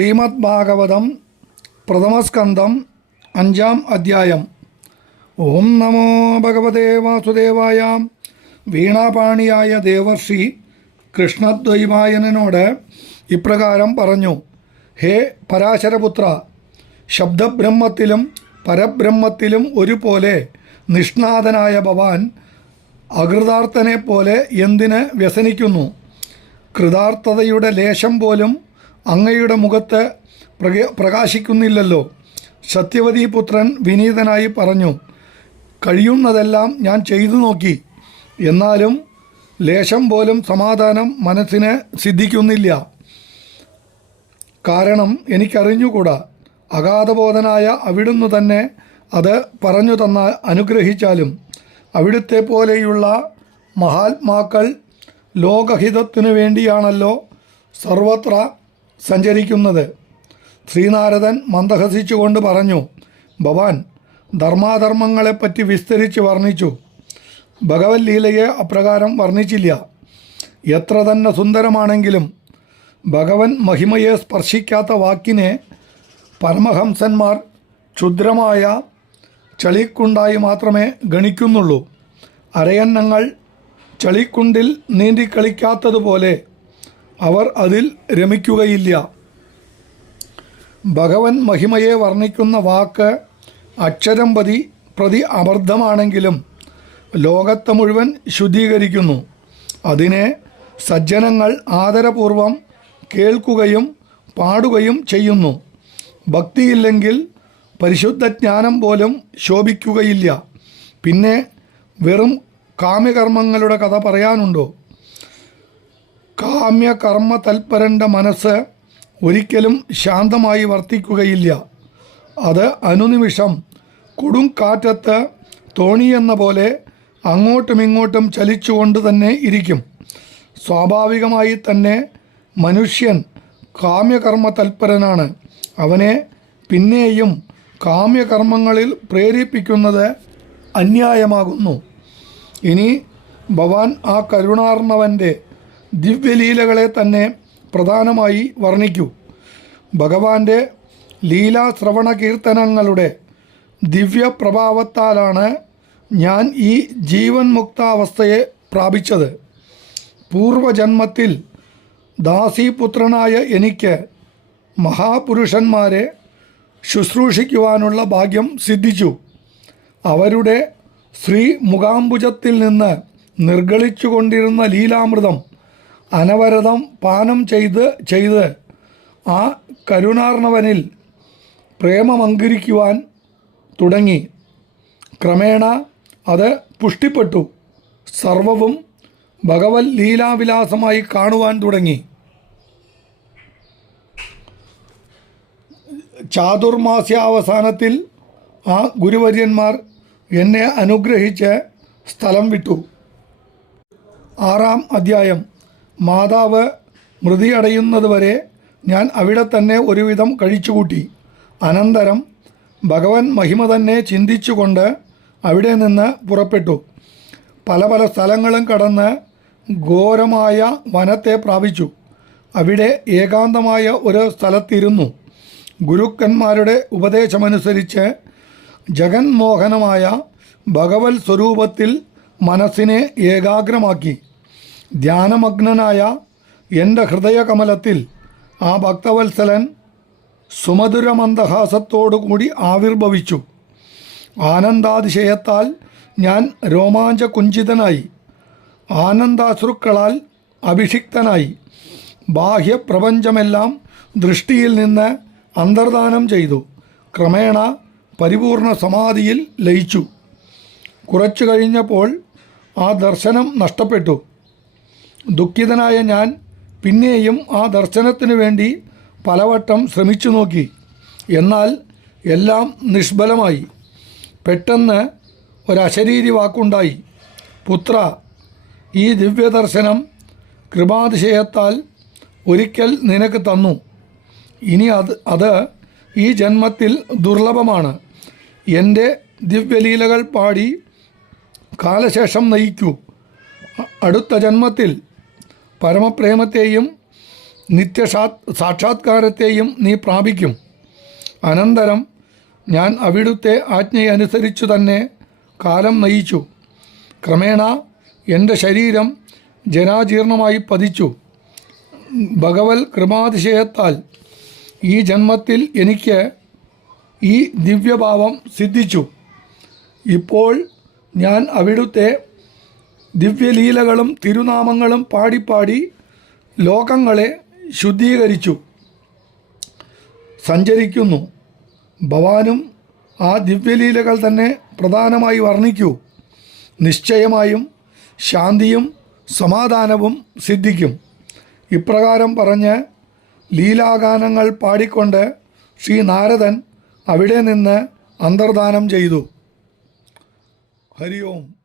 ശ്രീമദ് ഭാഗവതം പ്രഥമസ്കന്ധം 5-ാം അധ്യായം. ഓം നമോ ഭഗവതേ വാസുദേവായ. വീണാപാണിയായ ദേവർഷി കൃഷ്ണദ്വൈപായനോട് ഇപ്രകാരം പറഞ്ഞു: ഹേ പരാശരപുത്ര, ശബ്ദബ്രഹ്മത്തിലും പരബ്രഹ്മത്തിലും ഒരുപോലെ നിഷ്ണാതനായ ഭവാൻ അകൃതാർത്ഥനെ പോലെ എന്തിന് വ്യസനിക്കുന്നു? കൃതാർത്ഥതയുടെ ലേശം പോലും അങ്ങയുടെ മുഖത്ത് പ്രകാശിക്കുന്നില്ലല്ലോ. സത്യവതി പുത്രൻ വിനീതനായി പറഞ്ഞു: കഴിയുന്നതെല്ലാം ഞാൻ ചെയ്തു നോക്കി, എന്നാലും ലേശം പോലും സമാധാനം മനസ്സിന് സിദ്ധിക്കുന്നില്ല. കാരണം എനിക്കറിഞ്ഞുകൂടാ. അഗാധബോധനായ അവിടുന്ന് തന്നെ അത് പറഞ്ഞു തന്ന അനുഗ്രഹിച്ചാലും അവിടുത്തെ പോലെയുള്ള മഹാത്മാക്കൾ ലോകഹിതത്തിനു വേണ്ടിയാണല്ലോ സർവത്ര സഞ്ചരിക്കുന്നത്. ശ്രീനാരദൻ മന്ദഹസിച്ചുകൊണ്ട് പറഞ്ഞു: ഭവാൻ ധർമാധർമ്മങ്ങളെപ്പറ്റി വിസ്തരിച്ച് വർണ്ണിച്ചു. ഭഗവത് ലീലയെ അപ്രകാരം വർണ്ണിച്ചില്ല. എത്ര തന്നെ സുന്ദരമാണെങ്കിലും ഭഗവൻ മഹിമയെ സ്പർശിക്കാത്ത വാക്കിനെ പരമഹംസന്മാർ ക്ഷുദ്രമായ ചളിക്കുണ്ടായി മാത്രമേ ഗണിക്കുന്നുള്ളൂ. അരയന്നങ്ങൾ ചളിക്കുണ്ടിൽ നീന്തിക്കളിക്കാത്തതുപോലെ അവർ അതിൽ രമിക്കുകയില്ല. ഭഗവൻ മഹിമയെ വർണ്ണിക്കുന്ന വാക്ക് അക്ഷരം പ്രതി അബദ്ധമാണെങ്കിലും ലോകത്തെ മുഴുവൻ ശുദ്ധീകരിക്കുന്നു. അതിനെ സജ്ജനങ്ങൾ ആദരപൂർവം കേൾക്കുകയും പാടുകയും ചെയ്യുന്നു. ഭക്തിയില്ലെങ്കിൽ പരിശുദ്ധജ്ഞാനം പോലും ശോഭിക്കുകയില്ല. പിന്നെ വെറും കാമ്യകർമ്മങ്ങളുടെ കഥ പറയാനുണ്ടോ? കാമ്യകർമ്മ തൽപരൻ്റെ മനസ്സ് ഒരിക്കലും ശാന്തമായി വർത്തിക്കുകയില്ല. അത് അനുനിമിഷം കൊടുങ്കാറ്റത്ത് തോണിയെന്ന പോലെ അങ്ങോട്ടുമിങ്ങോട്ടും ചലിച്ചുകൊണ്ട് തന്നെ ഇരിക്കും. സ്വാഭാവികമായി തന്നെ മനുഷ്യൻ കാമ്യകർമ്മ തൽപരനാണ്. അവനെ പിന്നെയും കാമ്യകർമ്മങ്ങളിൽ പ്രേരിപ്പിക്കുന്നത് അന്യായമാകുന്നു. ഇനി ഭവാൻ ആ കരുണാർണവൻ്റെ ദിവ്യലീലകളെ തന്നെ പ്രധാനമായി വർണ്ണിക്കൂ. ഭഗവാന്റെ ലീലാശ്രവണ കീർത്തനങ്ങളുടെ ദിവ്യപ്രഭാവത്താലാണ് ഞാൻ ഈ ജീവൻ മുക്താവസ്ഥയെ പ്രാപിച്ചത്. പൂർവജന്മത്തിൽ ദാസീപുത്രനായ എനിക്ക് മഹാപുരുഷന്മാരെ ശുശ്രൂഷിക്കുവാനുള്ള ഭാഗ്യം സിദ്ധിച്ചു. അവരുടെ ശ്രീ മുഖാംബുജത്തിൽ നിന്ന് നിർഗളിച്ചുകൊണ്ടിരുന്ന ലീലാമൃതം അനവരതം പാനം ചെയ്ത് ആ കരുണാർണവനിൽ പ്രേമമങ്കുരിക്കുവാൻ തുടങ്ങി. ക്രമേണ അത് പുഷ്ടിപ്പെട്ടു. സർവവും ഭഗവത് ലീലാവിലാസമായി കാണുവാൻ തുടങ്ങി. ചാതുർമാസ്യാവസാനത്തിൽ ആ ഗുരുവര്യന്മാർ എന്നെ അനുഗ്രഹിച്ച് സ്ഥലം വിട്ടു. 6-ാം അധ്യായം. മാതാവ് മൃതിയടയുന്നതുവരെ ഞാൻ അവിടെ തന്നെ ഒരുവിധം കഴിച്ചുകൂട്ടി. അനന്തരം ഭഗവൻ മഹിമ തന്നെ ചിന്തിച്ചുകൊണ്ട് അവിടെ നിന്ന് പുറപ്പെട്ടു. പല പല സ്ഥലങ്ങളും കടന്ന് ഘോരമായ വനത്തെ പ്രാപിച്ചു. അവിടെ ഏകാന്തമായ ഒരു സ്ഥലത്തിരുന്നു. ഗുരുക്കന്മാരുടെ ഉപദേശമനുസരിച്ച് ജഗന്മോഹനമായ ഭഗവത് സ്വരൂപത്തിൽ മനസ്സിനെ ഏകാഗ്രമാക്കി. ധ്യാനമഗ്നനായ എൻ്റെ ഹൃദയകമലത്തിൽ ആ ഭക്തവത്സലൻ സുമധുരമന്ദഹാസത്തോടുകൂടി ആവിർഭവിച്ചു. ആനന്ദാതിശയത്താൽ ഞാൻ രോമാഞ്ചകുഞ്ചിതനായി, ആനന്ദാശ്രുക്കളാൽ അഭിഷിക്തനായി. ബാഹ്യപ്രപഞ്ചമെല്ലാം ദൃഷ്ടിയിൽ നിന്ന് അന്തർദാനം ചെയ്തു. ക്രമേണ പരിപൂർണ സമാധിയിൽ ലയിച്ചു. കുറച്ചു കഴിഞ്ഞപ്പോൾ ആ ദർശനം നഷ്ടപ്പെട്ടു. ദുഃഖിതനായ ഞാൻ പിന്നെയും ആ ദർശനത്തിനു വേണ്ടി പലവട്ടം ശ്രമിച്ചു നോക്കി. എന്നാൽ എല്ലാം നിഷ്ഫലമായി. പെട്ടെന്ന് ഒരശരീരി വാക്കുണ്ടായി: പുത്ര, ഈ ദിവ്യദർശനം കൃപാതിശയത്താൽ ഒരിക്കൽ നിനക്ക് തന്നു. ഇനി അത് ഈ ജന്മത്തിൽ ദുർലഭമാണ്. എൻ്റെ ദിവ്യലീലകൾ പാടി കാലശേഷം നയിക്കൂ. അടുത്ത ജന്മത്തിൽ പരമപ്രേമത്തെയും സാക്ഷാത്കാരത്തെയും നീ പ്രാപിക്കും. അനന്തരം ഞാൻ അവിടുത്തെ ആജ്ഞയനുസരിച്ചു തന്നെ കാലം നയിച്ചു. ക്രമേണ എൻ്റെ ശരീരം ജരാജീർണമായി പതിച്ചു. ഭഗവത് കൃപാതിശയത്താൽ ഈ ജന്മത്തിൽ എനിക്ക് ഈ ദിവ്യഭാവം സിദ്ധിച്ചു. ഇപ്പോൾ ഞാൻ അവിടുത്തെ ദിവ്യലീലകളും തിരുനാമങ്ങളും പാടിപ്പാടി ലോകങ്ങളെ ശുദ്ധീകരിച്ചു സഞ്ചരിക്കുന്നു. ഭവാനും ആ ദിവ്യലീലകൾ തന്നെ പ്രധാനമായി വർണ്ണിക്കൂ. നിശ്ചയമായും ശാന്തിയും സമാധാനവും സിദ്ധിക്കും. ഇപ്രകാരം പറഞ്ഞ് ലീലാഗാനങ്ങൾ പാടിക്കൊണ്ട് ശ്രീ നാരദൻ അവിടെ നിന്ന് അന്തർധാനം ചെയ്തു. ഹരി ഓം.